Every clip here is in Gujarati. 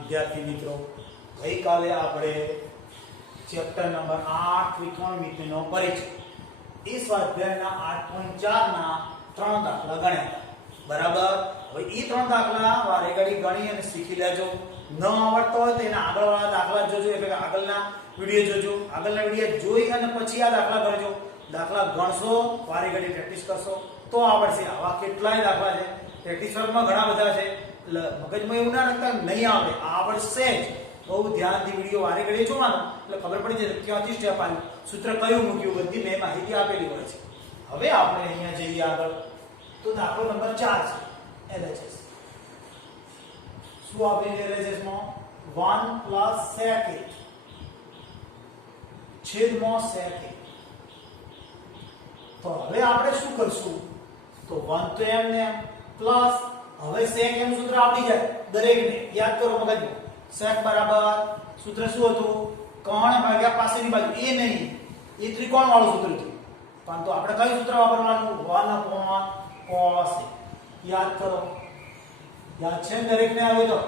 વિદ્યાર્થી મિત્રો, ગઈકાલે આપણે ચેપ્ટર નંબર 8 ત્રિકોણમિતિનો પરિચય એ સ્વાધ્યાયના 8.4 ના 3 દાખલા ગણ્યા. બરાબર. હવે એ 3 દાખલા વારે ઘડી ગણી અને શીખી લેજો. ન આવડતો હોય તો એના આગળવાળા દાખલા જોજો, એટલે કે આગળના વિડિયો જોજો. આગળના વિડિયો જોઈ અને પછી આ દાખલા કરજો. દાખલા ગણશો, વારે ઘડી પ્રેક્ટિસ કરશો તો આવડશે. આવા કેટલાય દાખલા છે, પ્રેક્ટિસ વર્કમાં ઘણા બધા છે. મગજમાં એવું ના રાખતા નહીં આવડે, આવડશે જ. બહુ ધ્યાનથી વિડિયો વારે ઘડી જોવાનો, એટલે ખબર પડી જાય ક્યાંથી સ્ટેપ આવ્યું, સૂત્ર કયું મૂક્યું, બધી મેં માહિતી આપેલી હોય છે. હવે આપણે અહીંયા જઈએ આગળ. તો દાખલો નંબર 4 છે LHS. શું આપેલું LHS માં 1 + sec a છેદમાં sec a. તો હવે આપણે શું કરશું? તો 1 તો એમને પ્લસ, હવે sec a નું સૂત્ર આવડી જાય દરેકને, યાદ કરો મગજમાં. sec બરાબર સૂત્ર શું હતું? કર્ણ ભાગ્યા પાસેની બાજુ. એ નહીં, એ ત્રિકોણ વાળું સૂત્ર હતું. પરંતુ આપણે કયું સૂત્ર વાપરવાનું? 1/cos a. યાદ કરો, યાદ છે દરેકને? હવે તો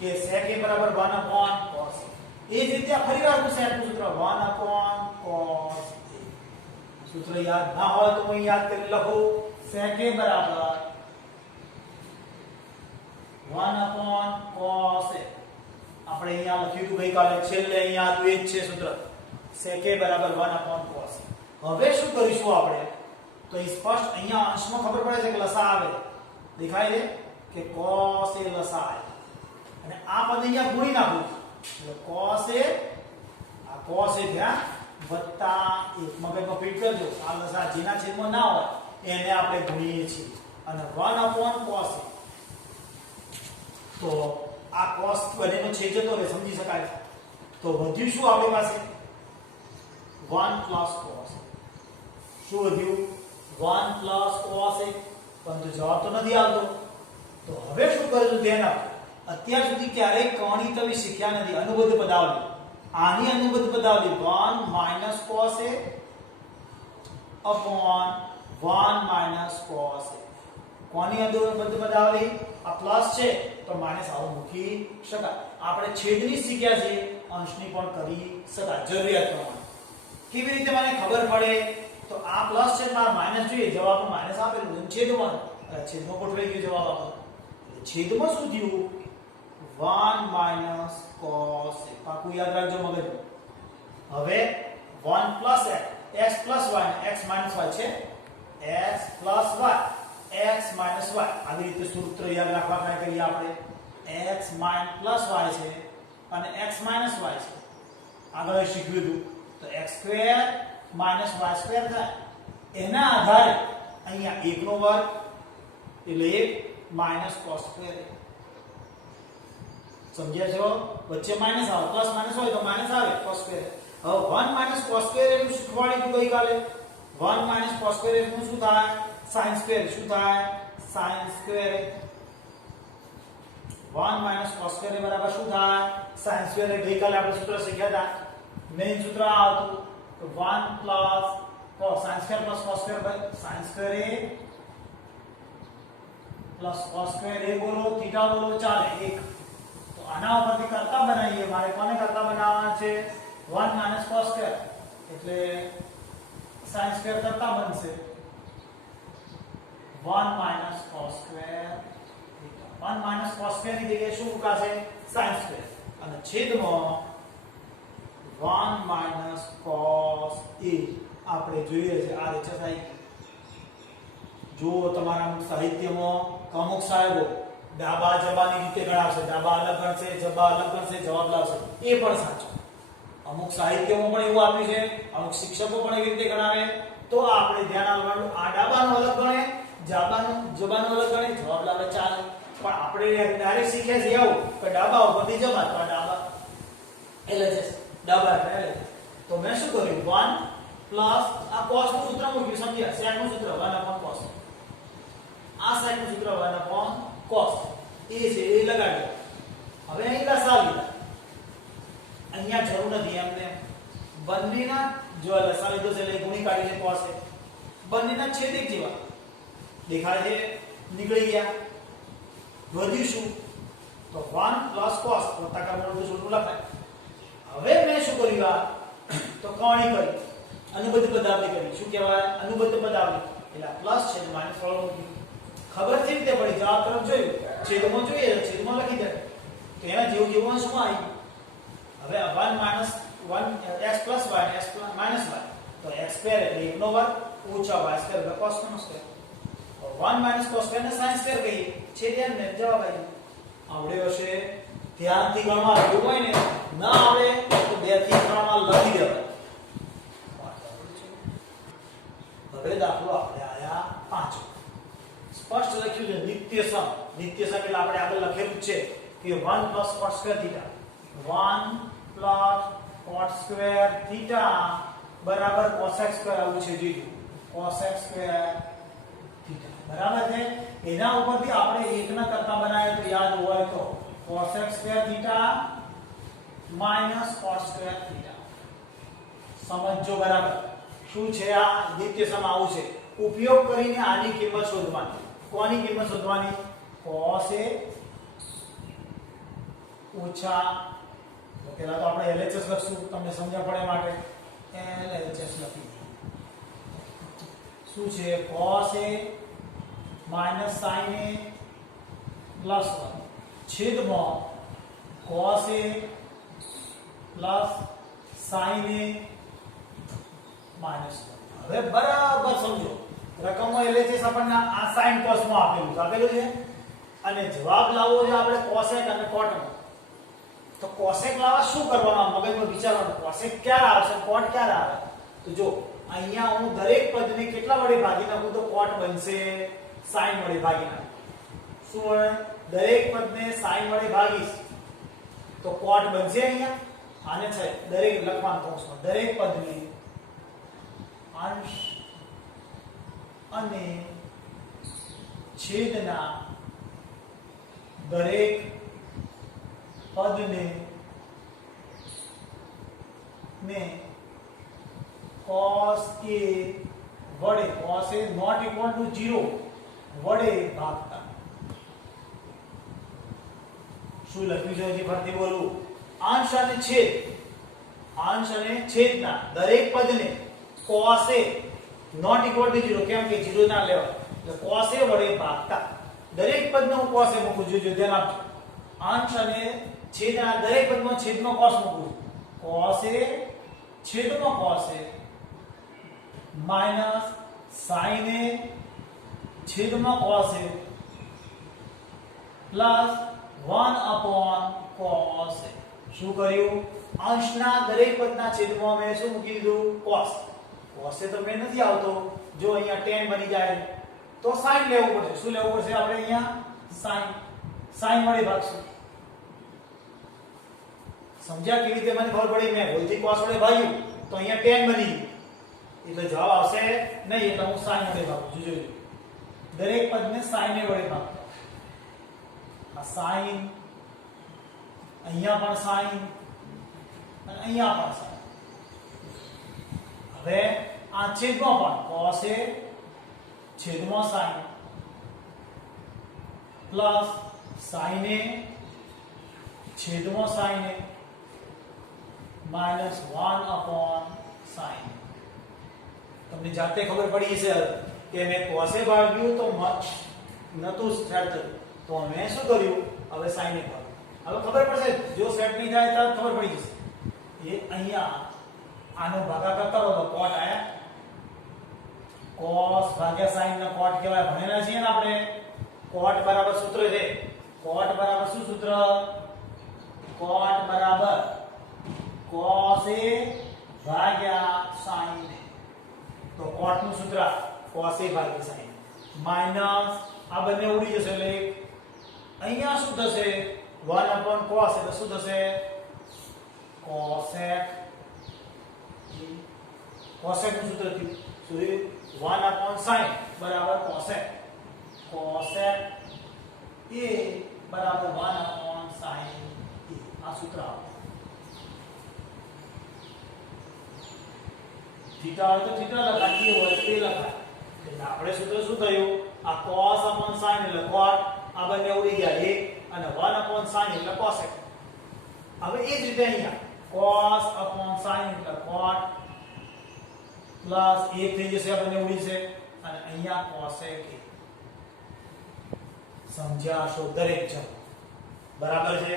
કે sec a બરાબર 1/cos a. એ જ રીતે આ ફરીવાર હું sec નું સૂત્ર 1/cos a. સૂત્ર યાદ ના હોય તો હું યાદ કરી લખું. sec a બરાબર 1/cos a. આપણે અહીંયા લખ્યું હતું ગઈકાલે, છેલ્લે અહીંયા હતું એ જ છે સૂત્ર. sec a બરાબર 1/cos a. હવે શું કરીશું આપણે? તો એ સ્પષ્ટ અહીંયા અંશમાં ખબર પડે છે કે લસા આવે, દેખાય છે કે cos a લસા આવે. અને આ પદ અહીંયા ગુણી નાખું, એટલે cos a, આ cos a ત્યાં વત્તા 1. મગજમાં ફિટ કરજો. આ લસા જેના છેદમાં ના હોય એને આપણે ગુણીએ છીએ, અને 1/cos a. તો આ cos બંનેનો છેદ જતો રહે, સમજી શકાય. તો વધ્યું શું આપણી પાસે? 1 + cos a. શું વધ્યું? 1 + cos a. પરંતુ જવાબ તો નથી આવતો. તો હવે શું કરીશું? ધ્યાન આપો. અત્યાર સુધી ક્યારેય કર્ણી તમે શીખ્યા નથી, અનુબદ્ધ પદાવલી. આની અનુબદ્ધ પદાવલી 1 - cos a / 1 - cos a. કોની અનુબદ્ધ પદાવલી? આ પ્લસ છે તો માઇનસ આવું મૂકી શકાય. આપણે છેદની શીખ્યા છે, અંશની પણ કરી શકાય જરૂરિયાત પ્રમાણે. કેવી રીતે મને ખબર પડે? તો આ પ્લસ છે, મારે માઇનસ જોઈએ, જવાબમાં માઇનસ આપેલું છે, છેદમાં એટલે છેદમાં ગોઠવાઈ ગયો જવાબ આપણો. એટલે છેદમાં શું થયું? 1 - cos a. પાકું યાદ રાખજો મગજમાં. હવે 1 + x + y ને x - y છે, x + y, x - y. આવી રીતે સૂત્ર યાદ રાખવા ટ્રાય કરીએ આપણે. x + y છે અને x - y છે. આગળ શીખવ્યું હતું તો x² - y² થાય. એના આધારે અહીંયા 1 નો વર્ગ એટલે 1 - cos². સમજ્યા છો? વચ્ચે માઈનસ આવે, પ્લસ માઈનસ હોય તો માઈનસ આવે cos². હવે 1 - cos² એટલું શીખવાડી દીધું ગઈકાલે. 1 - cos² એટલું શું થાય? sin². શું થાય? sin². 1 - cos² બરાબર શું થાય? sin². ગઈકાલે આપણે સૂત્ર શીખ્યા હતા. મેઈન સૂત્ર આ હતું કે 1 + cos sin² + cos² sin²a + cos². એ બોલો, થીટા બોલો, ચાલે. 1 તો આના ઉપરથી કરતા બનાવીએ. મારે કોને કરતા બનાવવાના છે? 1 - cos². એટલે sin² કરતા બનશે 1 - cos². 1 - cos² ની જગ્યાએ શું મુકાશે? sin². અને છેદમાં 1 - cos a. આપણે જોઈએ છે આ રીતે થાય. જો તમારા સાહિત્યમાં અમુક સાહેબો ડાબા જબાની રીતે ગણાવશે, ડાબા અલગ ગણશે, જબા અલગ ગણશે, જવાબ લાવશે. એ પણ સાચું. અમુક સાહિત્યમાં પણ એવું આપ્યું છે, અમુક શિક્ષકો પણ એવી રીતે ગણાવે. તો આપણે ધ્યાન આપવાનું, આ ડાબાનું અલગ ગણે, જબાનું અલગ ગણે, જવાબ લાવે, ચાલે. પણ આપણે ડાયરેક્ટ શીખ્યા છે આવું કે ડાબા ઉપરથી જબા, તો આ ડાબા LHS, ડાબા એટલે LHS. તો મેં શું કર્યું? 1 પ્લસ આ cos નું સૂત્ર મૂક્યું, સમજ્યા? sec નું સૂત્ર 1/cos. આ sec નું સૂત્ર 1/cos. એ છે એ લગાડ્યો. હવે અહીં લસા લીધા. અહીંયા જરૂર નથી એમને બંનેના, જો લસા લીધો છે એટલે ગુણી કાઢી છે cos a. બંનેના છેદ એક જેવા દેખાય છે, નીકળી ગયા. વધ્યું શું? તો 1 પ્લસ cos વત્તા કરવાનું તો છોટું લખાય. હવે મેં શું કર્યું આ તો કૌણી કરી અનુબદ્ધ પદાવલી કરી. શું કહેવાય? અનુબદ્ધ પદાવલી. એટલે પ્લસ છે માઈનસ વાળો મૂકી. ખબર કેવી રીતે પડી? જવાબ તરફ જોયું, છેદમાં જોઈએ, છેદમાં લખી દે. તો એના જેવું જેવું અંશમાં આવી. હવે 1 minus 1 x plus y x minus y તો x સ્ક્વેર એટલે 1 નો વર્ગ ઓછા y સ્ક્વેર એટલે cos નો સ્ક્વેર. 1 માઈનસ cos સ્ક્વેર ને sin સ્ક્વેર કહીએ. છેદ ને જવાબ આવી. આવડ્યો હશે? ધ્યાનથી ગણવા આવ્યું હોય ને, ના આવડે તો 2 થી 3 માં લખી દેવાય. હવે દાખલો આપણે આયા 5. સ્પષ્ટ લખ્યું છે નિત્ય સમ. નિત્ય સમ એટલે આપણે આગળ લખેલું છે કે 1 plus cot square theta 1 plus cot square theta બરાબર cosec square આવું છે જોજો. cosec square theta બરાબર છે. એના ઉપરથી આપણે 1 ના કરતા બનાવ્યા તો યાદ હોય તો cosec square theta minus cot square theta. સમજો બરાબર. શું છે આ નિત્ય સમ? આવું છે. ઉપયોગ કરીને આની કિંમત શોધવાની. કોની કિંમત શોધવાની? cos a ઓછા તો પહેલા તો આપણે LHS લખશું તમને સમજણ પડે માટે. LHS લખી શું છે? cos a minus sin a plus 1 છેદમાં cos a plus sin a minus 1. હવે બરાબર સમજો. રકમમાં LHS આપણને આ sin cos માં આપેલું છે અને જવાબ લાવવો છે આપણે cosec અને cot નો. તો cosec લાવવા શું કરવાનું? મગજમાં વિચારવાનું. cosec ક્યારે આવશે, cot ક્યારે આવે? તો જો અહીંયા હું દરેક પદને કેટલા વડે ભાગી નાખું તો cot બનશે sin વડે ભાગી નાખું. શું હોય? દરેક પદને sin વડે ભાગીશ તો cot બનશે. અહીંયા આને છે દરેક લખવાનું કૌંસમાં. દરેક પદને અંશ અને છેદના દરેક પદને cos a વડે cos a not equal to 0 વડે ભાગતા. શું લખ્યું છે? હજી ફરીથી બોલું. અંશ અને છેદ, અંશ અને છેદના દરેક પદને cos a not equal to 0 કેમ કે 0 ના લેવા એટલે cos a વડે ભાગતા. દરેક પદને હું cos a મૂકું છું. ધ્યાન આપજો. અંશ અને છેદના દરેક પદમાં છેદમાં cos મૂકું. cos a છેદમાં cos a minus sin a છેદમાં cos a plus 1 upon cos a. શું કર્યું? અંશના દરેક પદના છેદમાં મેં શું મૂકી દીધું? cos. cos a તો મેં નથી આવતો. જો અહીંયા tan બની જાય તો sin લેવું પડશે. શું લેવું પડશે? આપણે અહીંયા sin. sin વડે ભાગશું. સમજ્યા કેવી રીતે? મને ખબર પડી. મેં ભૂલથી cos વડે ભાગ્યું તો અહીંયા tan બની ગયું એટલે જવાબ આવશે નહીં. એટલે હું sin વડે ભાગું. જોજો દરેક પદને sin વડે ભાગતો. આ sin, અહીંયા પણ sin અને અહીંયા પણ sin. હવે આ છેદમાં પણ cos a છેદમાં sin પ્લસ sin a છેદમાં sin a minus 1 upon sin. તમને જાતે ખબર પડી છે કે મેં cos a ભાગ્યું તો નતું સેટ થયું તો મેં શું કર્યું? હવે sin a ભાગ્યું. હવે ખબર પડશે. જો સેટ નહીં થાય તો ખબર પડી જશે. એ અહીંયા આનો ભાગાકાર કરો તો cot આયા. cos ભાગ્યા sin ના cot કહેવાય. ભણેલા છીએ ને આપણે. cot બરાબર સૂત્ર છે. cot બરાબર શું સૂત્ર? cot બરાબર cos a ભાગ્યા sin a. તો cot નું સૂત્ર cos a ભાગ્યા sin માઈનસ આ બંને ઉડી જશે એટલે અહીંયા શું થશે? 1 upon cos એટલે શું થશે? cosec. cosec નું સૂત્ર થયું. તો 1 upon sin બરાબર cosec. cosec a બરાબર 1 upon sin a. આ સૂત્ર આવે. થીટા હોય તો થીટા લખાય, હોય તે લખાય. એટલે આપણે સૂત્ર શું થયું? આ cos upon sin એટલે cot. આ બંને ઉડી ગયા. એક અને 1/sin એટલે cosec. હવે એ જ રીતે અહીંયા cos/sin એટલે cot પ્લસ 1 થઈ જશે, આ બંને ઉડી છે અને અહીંયા cosec. સમજ્યા છો દરેક જણ? બરાબર છે.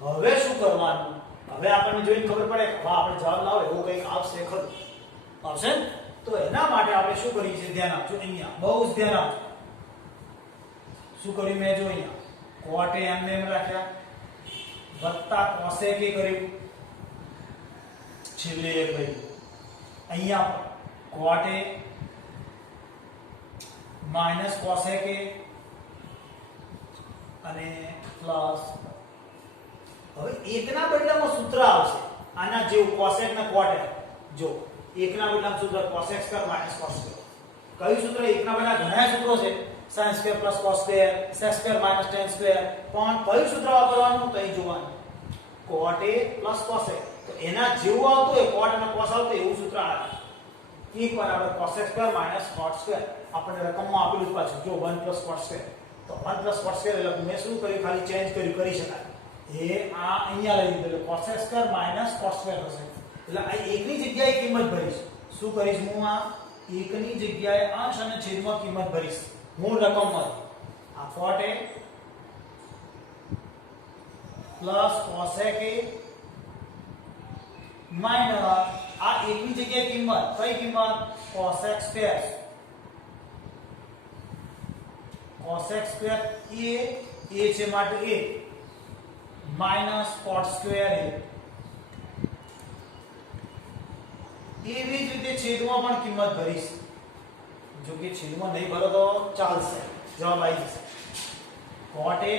હવે શું કરવાનું? હવે આપણને જોઈને ખબર પડે કે વાહ આપણે જવાબ લાવો એવું કંઈક આવશે ખરું. આવશે ને? તો એના માટે આપણે શું કરીએ છીએ ધ્યાન આપજો. અહીંયા બહુ જ ધ્યાન આપજો. શું કર્યું મેં? જો અહીંયા cot એ એમને એમ રાખ્યા વત્તા cosec એ કર્યું, છેલ્લે એ કર્યું. અહીંયા cot એ માઈનસ cosec એ અને પ્લસ. હવે એકના બદલામાં સૂત્ર આવશે આના જેવું cosec ને cot એ. જો એકના બદલામાં સૂત્ર cosec square minus cos square. કયું સૂત્ર? એકના બદલા ઘણા સૂત્રો છે, sin square plus cos square, sec square minus tan square. પણ કયું સૂત્ર વાપરવાનું તો અહીં જોવાનું. cot a plus cos a. તો એના જેવું આવતું હોય cot અને cos આવતું એવું સૂત્ર આવે. e બરાબર cosec square minus cot square. આપણને રકમમાં આપેલું જ પાછું જો 1 પ્લસ cot સ્ક્વેર. તો 1 પ્લસ cot સ્ક્વેર એટલે મેં શું કર્યું? ખાલી ચેન્જ કર્યું, કરી શકાય. એ આ અહીંયા લઈ લીધું એટલે cosec square minus cot square થશે. એટલે આ એકની જગ્યાએ કિંમત ભરીશ. શું કરીશ? હું આ એકની જગ્યાએ અંશ અને છેદમાં કિંમત ભરીશ મૂળ રકમમાં. આ cot a plus cosec a minus આ એકની જગ્યાએ કિંમત કઈ કિંમત? cosec square. cosec square a છે માટે a minus cot square a. એવી જ રીતે છેદમાં પણ કિંમત ભરીશ. જો કે છેદમાં નહીં ભરો તો ચાલશે, જવાબ આવી જશે. cot a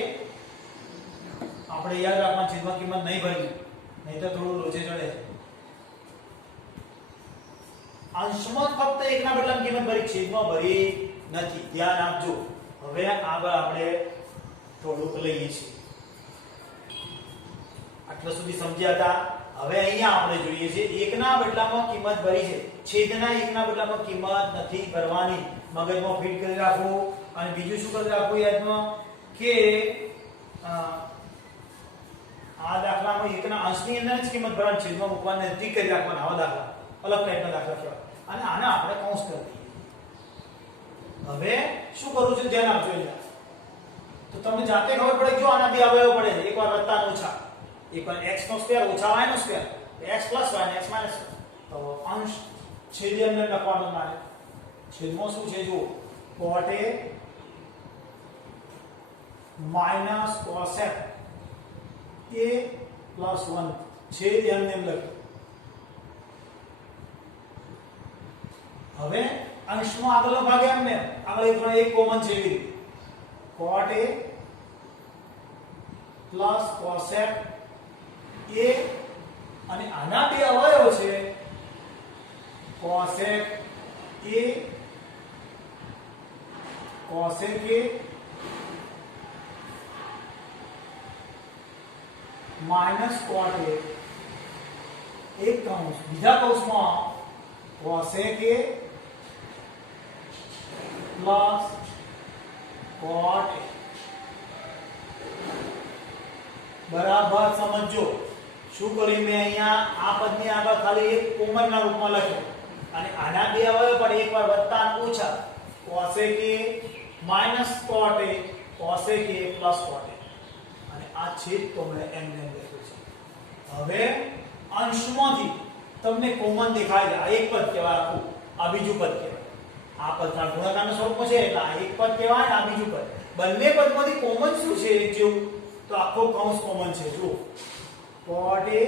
આપણે યાદ રાખવાનું, છેદમાં કિંમત નહીં ભરી નહીં તો થોડું લોચે ચડે. અંશમાં ફક્ત એકના બદલામાં કિંમત ભરી, છેદમાં ભરી નથી, ધ્યાન આપજો. હવે આગળ આપણે થોડુંક લઈએ છીએ. આટલા સુધી સમજ્યા હતા? હવે અહીંયા આપણે જોઈએ છે એકના બદલામાં કિંમત ભરી છે, છેદના એકના બદલામાં કિંમત નથી ભરવાની. મગજમાં ફિટ કરી રાખવું. અને બીજું શું કરી રાખવું યાદમાં કે આ દાખલામાં એકના અંશની અંદર જ કિંમત ભરવાની, છેદમાં મૂકવાની નથી કરી રાખવાના. આવા દાખલા અલગ ટાઈપના દાખલા કહેવાય અને આને આપણે કૌંસ કરી દઈએ. હવે શું કરવું છે ધ્યાન આપજો. અહીંયા તો તમને જાતે ખબર પડે. જો આના બે અવયવ પડે છે, એકવાર વત્તા અને ઓછા, એકવાર x નો સ્ક્વેર ઓછા y નો સ્ક્વેર, x પ્લસ y ને x માઈનસ. તો અંશ છેદની અંદર લખવાનું મારે. છેદમાં શું છે? જો cot a minus cosec a plus 1 છેદ એમને એમ લખ્યું. હવે અંશમાં આગળનો ભાગ એમને આગળ એક કોમન છે એવી રીતે cot a plus cosec a અને આના બે અવયવો છે cosec a minus cot a. એક કૌંસ, બીજા કૌંસમાં cosec a plus cot a. બરાબર સમજો. શું કર્યું મેં? અહીંયા આ પદની આગળ ખાલી એક કોમન ના રૂપમાં લખ્યો અને આના બે અવયવ પણ એકવાર વત્તા અને ઓછા cosec a minus cot a, cosec a plus cot a. અને આ છેદ તો મેં એમને લખ્યું છે. હવે અંશમાંથી તમને કોમન દેખાય છે. આ એક પદ કહેવાય આખું, આ બીજું પદ કહેવાય. આ પદના ગુણાકારના સ્વરૂપમાં છે એટલે આ એક પદ કહેવાય, આ બીજું પદ. બંને પદમાંથી કોમન શું છે? જેવું તો આખો કૌંસ કોમન છે. જો cot a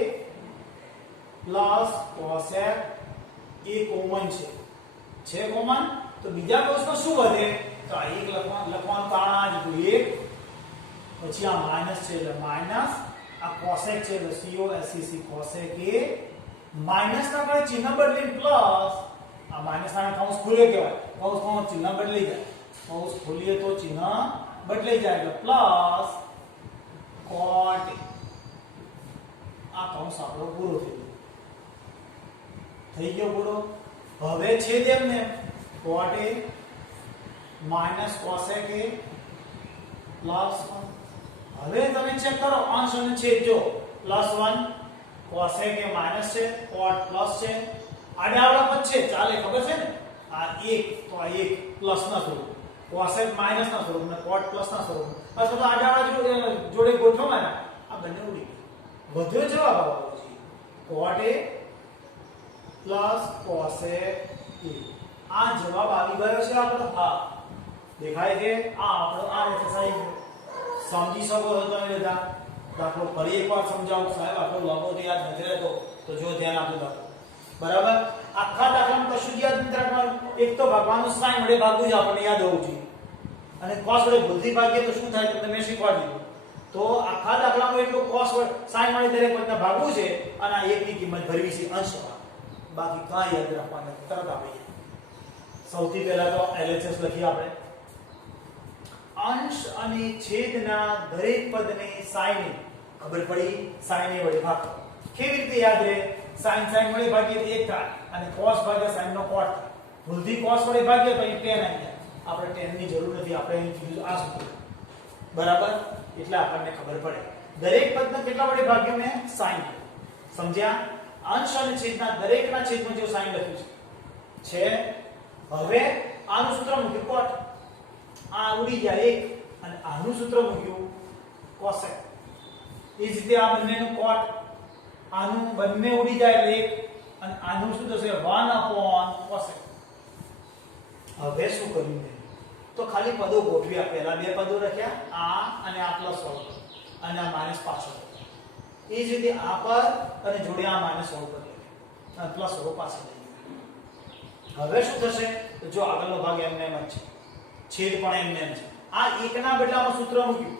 plus cosec a common છે કોમન. તો બીજા કૌંસમાં શું વધે? તો આ એક લખવાનું કારણ આ જ હતું, એક પછી આ માઈનસ છે એટલે માઈનસ, આ cosec છે એટલે cosec a માઈનસ ના કારણે ચિહ્ન બદલીને પ્લસ, આ માઈનસ ના કૌંસ ખુલે કહેવાય, કૌંસમાં ચિહ્ન બદલી જાય, કૌંસ ખોલીએ તો ચિહ્ન બદલાઈ જાય એટલે પ્લસ cot a. આ કૌંસ આપણો પૂરો થઈ ગયો પૂરો. હવે છેદ એમને cot a minus cosec a plus 1 હવે તમે ચેક કરો અંશ અને છેદ જો +1 cosec એ માઈનસ છે cot પ્લસ છે આડાઆડા પદ છે ચાલે ખબર છે ને આ 1 તો આ 1 પ્લસ ના સ્વરૂપ cosec માઈનસ ના સ્વરૂપ ને cot પ્લસ ના સ્વરૂપ અથવા તો આડાઆડા જોડે ગોઠવવાના આ બંને ઉડી ગયું વધ્યો જવાબ આવવાનો છે cot a plus cosec a આ જવાબ આવી ગયો છે આપણો હા દેખાય છે આ આપણો આ એક્સરસાઇઝ સમજી શકો છો તમે બધા દાખલો ફરી એકવાર સમજાવું સાહેબ આપણો લાગો તો યાદ નથી રહેતો તો જો ધ્યાન આપજો દાખલો બરાબર આખા દાખલામાં કશું જ યાદ નથી રાખવાનું એક તો ભાગવાનું sin વડે ભાગવું જ આપણને યાદ હોવું જોઈએ અને cos વડે ભૂલથી ભાગીએ તો શું થાય તમને મેં શીખવાડી દીધું તો આખા દાખલામાં એટલું cos વડે sin વડે દરેક પદને ભાગવું છે અને આ એકની કિંમત ભરવી છે અંશમાં બાકી કાંઈ યાદ રાખવાનું નથી તરત આપણે સૌથી પહેલા તો LHS લખીએ આપણે અંશ અને છેદના દરેક પદને sin ખબર પડી sin વડે ભાગો કેવી રીતે યાદ રહે sin વડે ભાગીએ તો 1 થાય અને cos ભાગ્યા sin નો cot થાય ભૂલથી cos વડે ભાગીએ તો અહીં tan આવી જાય આપણે tan ની જરૂર નથી આપણે અહીં કીધું આ સૂત્ર બરાબર એટલે આપણને ખબર પડે દરેક પદને કેટલા વડે ભાગ્યો મેં sin સમજ્યા અંશ અને છેદના દરેકના છેદમાં જો sin લખ્યું છે હવે આનું સૂત્ર મૂક્યું cot આ ઉડી જાય 1 અને આનું સૂત્ર મૂક્યું cosec એ જ રીતે આ બંનેનું cot આનું બંને ઉડી જાય એટલે 1 અને આનું શું થશે 1/cosec હવે શું કર્યું મેં તો ખાલી પદો ગોઠવ્યા પહેલા બે પદો રાખ્યા આ અને આ +1 અને આ -5 એ જ રીતે આ પર અને જોડે આ -1 પર અને +1 પાસે લઈ ગયા હવે શું થશે તો જો આગળનો ભાગ એમને એમ જ છે છેદ પણ એમને એમ છે આ એકના બદલામાં સૂત્ર મૂક્યું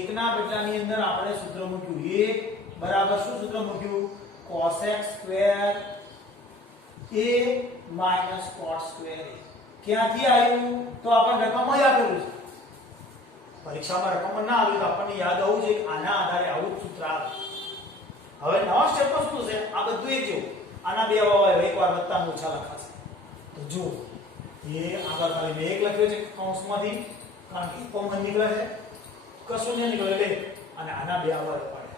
એકના બદલાની અંદર આપણે સૂત્ર મૂક્યું 1 બરાબર શું સૂત્ર મૂક્યું cosec square a minus cot square a ક્યાંથી આવ્યું તો આપણને રકમ જ આપેલું છે પરીક્ષામાં રકમ ના આવી તો આપણને યાદ હોવું જોઈએ કે આના આધારે આવું સૂત્ર આવે હવે નવા સ્ટેપમાં શું થશે આ બધું એક જેવું આના બે અવાય એકવાર વત્તા ઓછા લખાશે તો જો ये આગળ ખાલી મેં એક લખ્યો છે કૌંસમાંથી કારણ કે કોમન નીકળે છે કશું ન નીકળે લે અને આના બે અવયવ પડે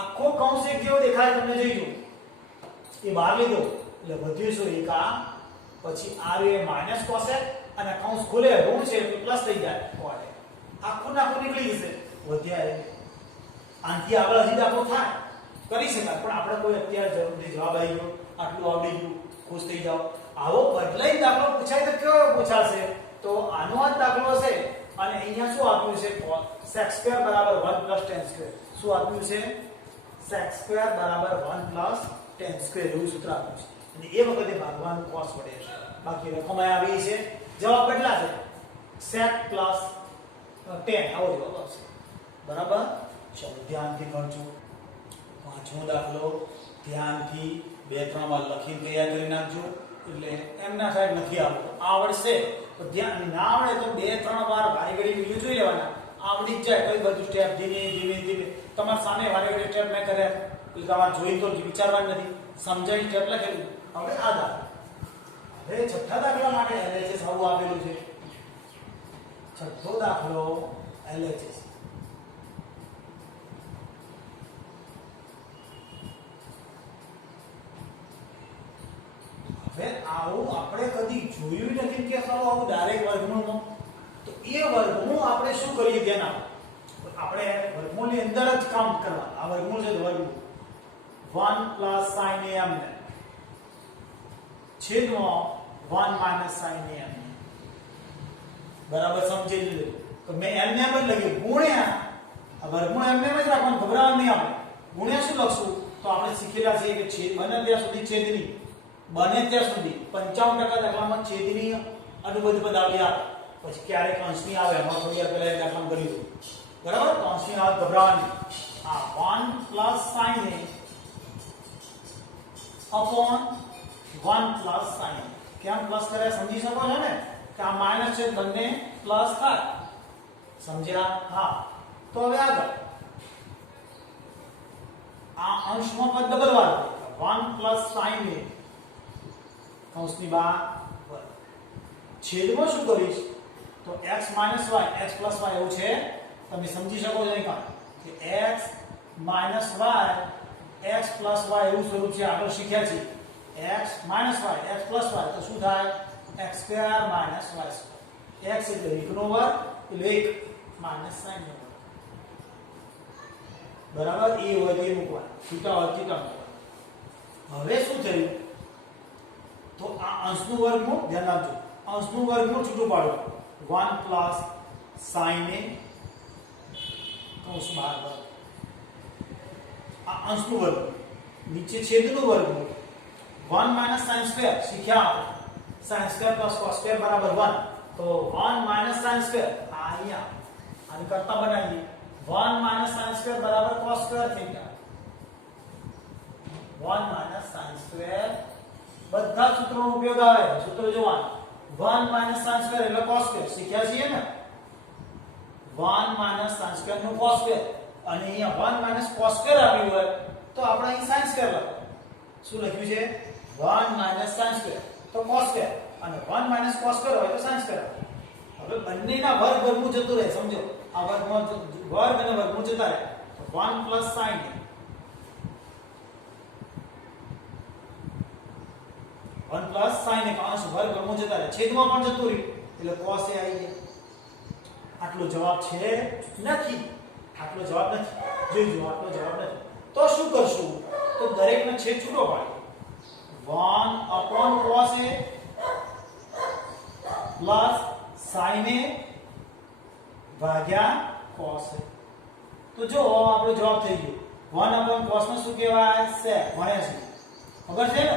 આખો કૌંસ એક જેવો દેખાય તમને જોઈ લો એ બહાર લીધો એટલે વધ્યું શું એક આ પછી આ રે માઈનસ cosec અને કૌંસ ખોલે ઋણ છે તો પ્લસ થઈ જાય cot આખું નાખું નીકળી જશે વધ્યા આનથી આગળ હજી દાખલો થાય કરી શકાય પણ આપણે કોઈ અત્યારે જરૂર નથી જવાબ આવી ગયો આટલું આવડી ગયું ખુશ થઈ જાઓ આવો બદલાઈ દાખલો પૂછાય તો કેવો પૂછાશે તો આનો આ દાખલો હશે અને અહીંયા શું આપ્યું છે sec સ્ક્વેર બરાબર 1 + tan સ્ક્વેર શું આપ્યું છે sec સ્ક્વેર બરાબર 1 + tan સ્ક્વેર એવું સૂત્ર આપ્યું છે અને એ વખતે ભાગવાનું cos વડે છે બાકી રકમ આવી છે જવાબ બદલાશે sec + tan આવો જવાબ આવશે બરાબર ચલો ધ્યાનથી કરજો પાંચમો દાખલો ધ્યાનથી 2-3 વાર લખીને તૈયાર કરી નાખજો એટલે એમના સાહેબ નથી આવતો આવડશે તો ધ્યાન ના આવડે તો 2-3 વાર વારી ઘડી વિડિયો જોઈ લેવાના આવડી જ જાય કોઈ બધું સ્ટેપ ધીમે ધીમે તમારા સામે વારી ઘડી સ્ટેપ મેં કરે એટલે તમારે જોઈ તો વિચારવાનું નથી સમજાઈ સ્ટેપ લખેલું હવે આ દાખલો હવે છઠ્ઠા દાખલા માટે LHS આવું આપેલું છે છઠ્ઠો દાખલો LHS હવે આવું આપણે કદી જોયું નથી કે સાવ આવું ડાયરેક્ટ વર્ગમૂળમાં તો એ વર્ગમૂળ આપણે શું કરીએ ધ્યાન આપો આપણે વર્ગમૂળની અંદર જ કામ કરવા આ વર્ગમૂળ છે વર્ગમૂળ 1 + sin am છેદમાં 1 - sin am બરાબર સમજી લીધું તો મેં એમને એમ જ લખ્યું ગુણ્યા આ વર્ગમૂળ એમને એમ જ રાખવાનું ગભરાવાનું નહીં આપણે ગુણ્યા શું લખશું તો આપણે શીખેલા છે કે છેદ બને ત્યાં સુધી છેદની બને ત્યાં સુધી 55% દાખલામાં છેદની અનુબદ્ધ પદ આવી આવે પછી ક્યારેક અંશની આવે એમાં થોડી વાર પહેલા દાખલા કર્યું બરાબર તો અંશની આવે ગભરાવાની આ 1 + sin a / 1 + sin કેમ પ્લસ કરે સમજી શકો છો ને કે આ માઈનસ છે બંને પ્લસ થાય સમજ્યા હા તો હવે આગળ આ અંશમાં પદ બદલવા 1 + sin a કૌંસની બહાર છેદમાં શું કરીશ તો x - y x + y એવું છે તમે સમજી શકો છો અહીં કે x minus y x plus y એવું સ્વરૂપ છે આગળ શીખ્યા છે x minus y x plus y તો શું થાય x square minus y square x એટલે 1 નો વર્ગ એટલે 1 માઇનસ sin નો વર્ગ બરાબર એ હોય તો એ મૂકવા થીટા હોય થીટા મૂકવા હવે શું થયું તો આ અંશનું વર્ગમૂળ ધ્યાન રાખજો અંશનું વર્ગમૂળ છૂટું પાડો 1 પ્લસ sin a કૌંસ બહાર વર્ગ આ અંશનું વર્ગમૂળ નીચે છેદનું વર્ગમૂળ 1 માઇનસ sin સ્ક્વેર શીખ્યા sin square plus cos square બરાબર 1 તો 1 માઇનસ sin સ્ક્વેર આ અહીંયા આને કરતા બનાવીએ 1 માઇનસ sin સ્ક્વેર બરાબર cos square theta 1 minus sin square બધા સૂત્રોનો ઉપયોગ આવે સૂત્ર જોવાનું 1 માઇનસ sin સ્ક્વેર એટલે cos સ્ક્વેર શીખ્યા છીએ ને 1 માઇનસ sin સ્ક્વેર નું cos સ્ક્વેર અને અહીંયા 1 માઇનસ cos સ્ક્વેર આપ્યું હોય તો આપણે અહીં sin સ્ક્વેર લખો શું લખ્યું છે 1 માઇનસ sin સ્ક્વેર તો cos સ્ક્વેર અને 1 માઇનસ cos સ્ક્વેર હોય તો sin સ્ક્વેર હવે બંનેના વર્ગ વર્ગમૂળ જતું રહે સમજો આ વર્ગમૂળ વર્ગ અને વર્ગમૂળ જતા રહે તો 1 પ્લસ sin 1 પ્લસ sin એક અંશ વર્ગ વર્ગમૂળ જતા રહે છેદમાં પણ જતું રહ્યું એટલે cos એ આવી ગયા આટલો જવાબ છે નથી આટલો જવાબ નથી જોઈજો આટલો જવાબ નથી તો શું કરશું તો દરેકનો છેદ છૂટો પાડીએ 1 upon cos a plus sin a ભાગ્યા cos a તો જો આપણો જવાબ થઈ ગયો 1 upon cos ને શું કહેવાય sec ભણ્યા છે ખબર છે ને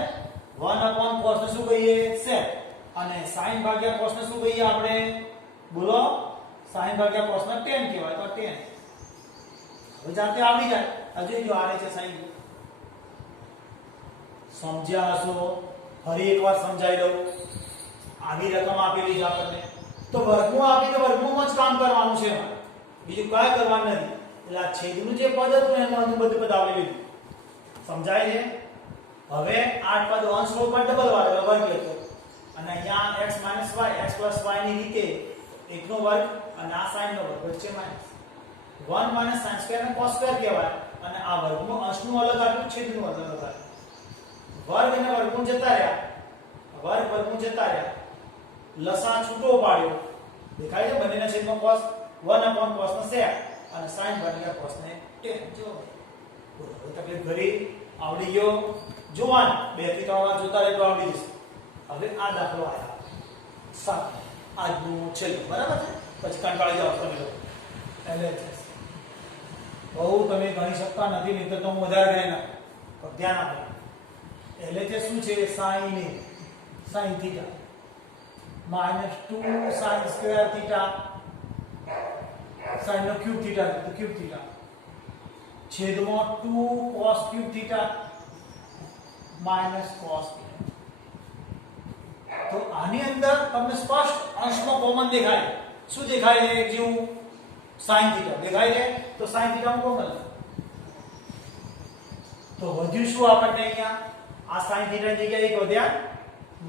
1 upon cos ને શું કહીએ sec અને sin ભાગ્યા cos ને શું કહીએ આપણે બોલો sin ભાગ્યા cos ને tan કહેવાય તો tan હવે જાતે આવડી જાય હજુ જો આ છે sin સમજ્યા હશો ફરી એકવાર સમજાવી દઉં આવી રકમ આપેલી છે આપણને તો વર્ગમૂળ આપી તો વર્ગમૂળમાં જ કામ કરવાનું છે બીજું કાંઈ કરવાનું નથી એટલે આ છેદનું જે પદ હતું એમાં બધું પદ આવી લીધું સમજાય છે હવે 8 પદ અંશ નો પણ ડબલ વાળો વર્ગ લેતો અને અહીંયા x y x y ની રીતે 1 નો વર્ગ અને આ sin નો વર્ગ વચ્ચે માઈનસ 1 માઈનસ sin સ્ક્વેર ને cos સ્ક્વેર કહેવાય અને આ વર્ગનું અંશનું અલગ આપ્યું છેદનું અલગ આપ્યું વર્ગ અને વર્ગમૂળ જતા રહ્યા વર્ગ વર્ગમૂળ જતા રહ્યા લસા છૂટો પાડ્યો દેખાય છે બંનેના છેદમાં cos 1 upon cos ને sec અને sin ભાગ્યા cos ને tan જો બોલો તકલીફ ઘરી આવડી ગયો જોવાન 2 થી 3 વાર જોતા રહેતો આવડી જશે હવે આ દાખલો આયા 7 આજનું છેલ્લું બરાબર છે પછી કંટાળી જાવ તમે લોકો LHS બહુ તમે ગણી શકતા નથી નહીં તો હું વધારે ગણી ના તો ધ્યાન આપો LHS શું છે sin theta -2 sin square theta sin નો ક્યુબ theta તો ક્યુબ theta છેદમાં 2 cos cube theta minus cos theta તો આની અંદર તમને સ્પષ્ટ અંશમાં કોમન દેખાય શું દેખાય છે જેવું sin theta દેખાય છે તો sin theta માં કોમન તો વધ્યું શું આપણને અહીંયા આ sin theta ની જગ્યાએ એક વધ્યા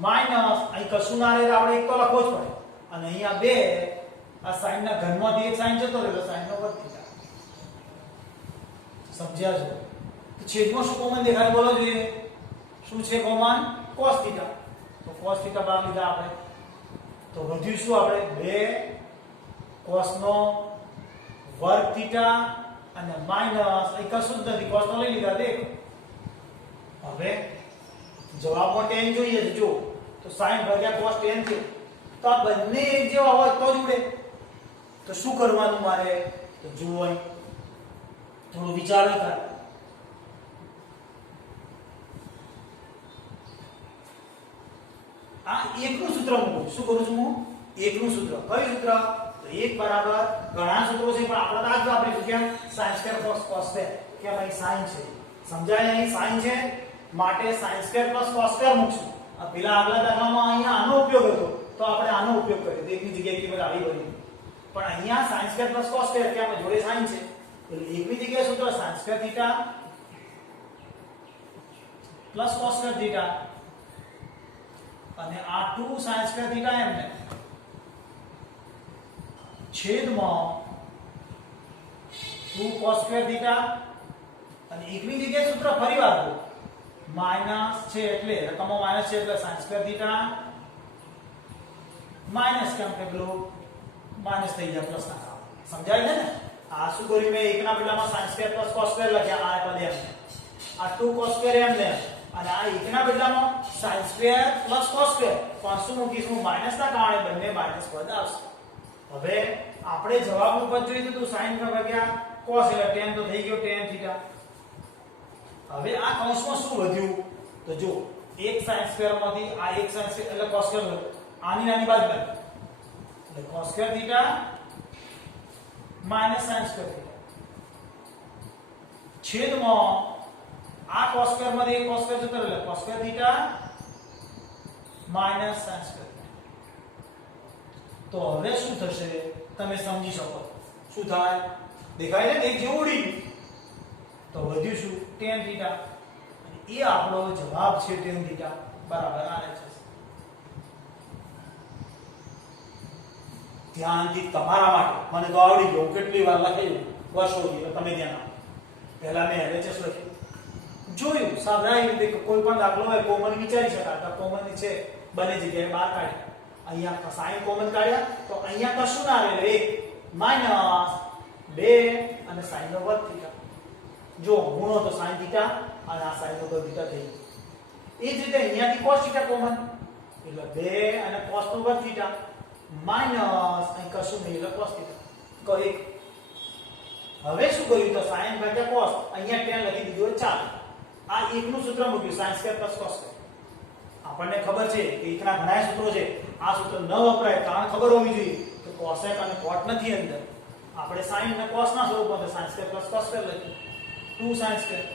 માઈનસ અહીં કશું ના રહે આપણે એક તો લખવો જ પડે અને અહીંયા 2 આ sin ના ઘનમાંથી એક sin જતો રહે તો sin નો વર્ગ theta સમજ્યા છો તો છેદમાં શું કોમન દેખાય બોલો જોઈએ શું છે કોમન cos theta તો cos theta બહાર લીધા આપણે તો વધ્યું શું આપણે 2 cos નો વર્ગ theta અને માઈનસ અહીં કશું જ નથી cos નો લઈ લીધા દેખ હવે જવાબમાં tan જોઈએ છે જો તો sin ભાગ્યા cos tan છે તો આ બંને એક જેવા હોય તો જોડે તો શું કરવાનું મારે તો જુઓ અહીં થોડું વિચારો થાય આ એકનું સૂત્ર મૂકું શું કરું છું હું એકનું સૂત્ર કયું સૂત્ર તો 1 બરાબર ઘણા સૂત્રો છે પણ આપણે તો આ જ વાપરીશું કેમ sin સ્ક્વેર cos સ્ક્વેર કેમ અહીં sin છે સમજાય અહીં sin છે માટે sin સ્ક્વેર cos સ્ક્વેર મૂકશું આ પેલા આગલા દાખલામાં અહીંયા આનો ઉપયોગ હતો તો આપણે આનો ઉપયોગ કર્યો તો એકની જગ્યાએ કિંમત આવી બની પણ અહીંયા sin સ્ક્વેર cos સ્ક્વેર કેમ જોડે sin છે એટલે એકની જગ્યાએ સૂત્ર sin square theta cos square theta અને આ 2 sin સ્ક્વેર થીટા એમને છેદમાં 2 cos સ્ક્વેર થીટા અને એકની જગ્યાએ સૂત્ર ફરીવાર દો માઈનસ છે એટલે રકમો માઈનસ છે એટલે sin સ્ક્વેર થીટા માઈનસ કેમ કે પેલું માઈનસ થઈ જાય પ્લસ ના સમજાય છે ને આ શું કર્યું મેં એકના બદલામાં sin square plus cos square લખ્યા આ પદ એમ આ 2 cos સ્ક્વેર એમ ને અને આ એકના બદલામાં sin square plus cos square પણ શું મૂકીશું માઈનસ ના કારણે બંને માઈનસ પદ આવશે હવે આપણે જવાબનું પદ જોઈતું હતું sin ના ભાગ્યા cos એટલે tan તો થઈ ગયો tan થીટા હવે આ કૌંસમાં શું વધ્યું તો જો એક sin સ્ક્વેર માંથી આ એક sin સ્ક્વેર એટલે cos સ્ક્વેર આની નાની બાદબાકી એટલે cos square theta minus sin square theta છેદમાં આ cos સ્ક્વેર માંથી એક cos સ્ક્વેર જતો એટલે cos square theta minus sin square તો હવે શું થશે તમે સમજી શકો શું થાય દેખાય ને એક જેવું ઉડી તો વધ્યું શું tan થીટા અને એ આપણો જવાબ છે tan થીટા બરાબર આને છે ધ્યાનથી તમારા માટે મને તો આવડી ગયું કેટલી વાર લખેલું વર્ષોથી તમે ધ્યાન આપો પહેલા મેં LHS લખ્યું જોયું સાધારણ રીતે કોઈ પણ દાખલો હોય કોમન વિચારી શકાય તો કોમન છે બંને જગ્યાએ બહાર કાઢ્યા અહીંયા sin કોમન કાઢ્યા તો અહીંયા કશું ના રહે 1 માઈનસ 2 અને sin નો વર્ગ થીટા જો ગુણો તો sin થીટા અને આ sin નો વર્ગ થીટા થઈ એ જ રીતે અહીંયાથી cos થીટા કોમન એટલે 2 અને cos નો વર્ગ થીટા માઈનસ અહીં કશું નહીં એટલે cos થીટા કો એક હવે શું કર્યું તો sin ભાગ્યા cos અહીંયા tan લખી દીધું ચાલે આ એકનું સૂત્ર મૂક્યું sin square plus cos square આપણને ખબર છે કે એકના ઘણા સૂત્રો છે આ સૂત્ર ન વપરાય કારણ ખબર હોવી જોઈએ કે cosec અને cot નથી અંદર આપણે sin અને cos ના સ્વરૂપમાં sin square plus cos square લખ્યું 2 sin સ્ક્વેર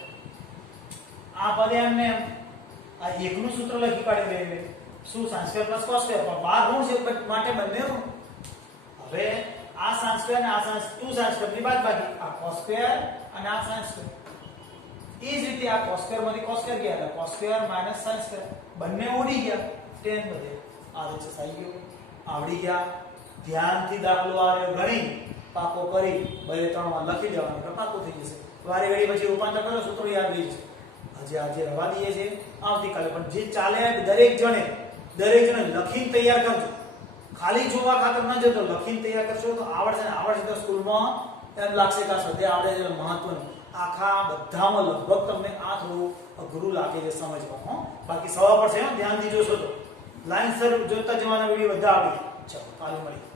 આ પદ એમને આ એકનું સૂત્ર લખી કાઢી દે શું sin square plus cos square પણ બાર ઋણ છે માટે બંને ઋણ હવે આ sin સ્ક્વેર અને આ sin 2 sin સ્ક્વેર ની બાદબાકી આ cos સ્ક્વેર અને આ sin સ્ક્વેર એ જ રીતે આ cos સ્ક્વેર માંથી cos સ્ક્વેર ગયા એટલે cos square minus sin square બંને ઉડી ગયા tan બધે આ રીતે થઈ ગયું આવડી ગયા ધ્યાનથી દાખલો આરે ગણી પાકો કરી બે ત્રણ વાર લખી દેવાનો એટલે પાકો થઈ જશે વારે ઘડી પછી રૂપાંતર કરો સૂત્રો યાદ રહી જશે આજે રવા દઈએ છે આવતીકાલે પણ જે ચાલે દરેક જણે લખીને તૈયાર કરજો ખાલી જોવા ખાતર ન જતો લખીને તૈયાર કરશો તો આવડશે તો સ્કૂલમાં એમ લાગશે કે આ સ્વાધ્યાય આવડે છે મહત્વનું આખા બધામાં લગભગ તમને આ થોડું અઘરું લાગે છે સમજવામાં બાકી સવા પડશે ધ્યાનથી જોશો તો લાઈન સર જોતા જવાના વિડિયો બધા આવી ચલો કાલે મળીએ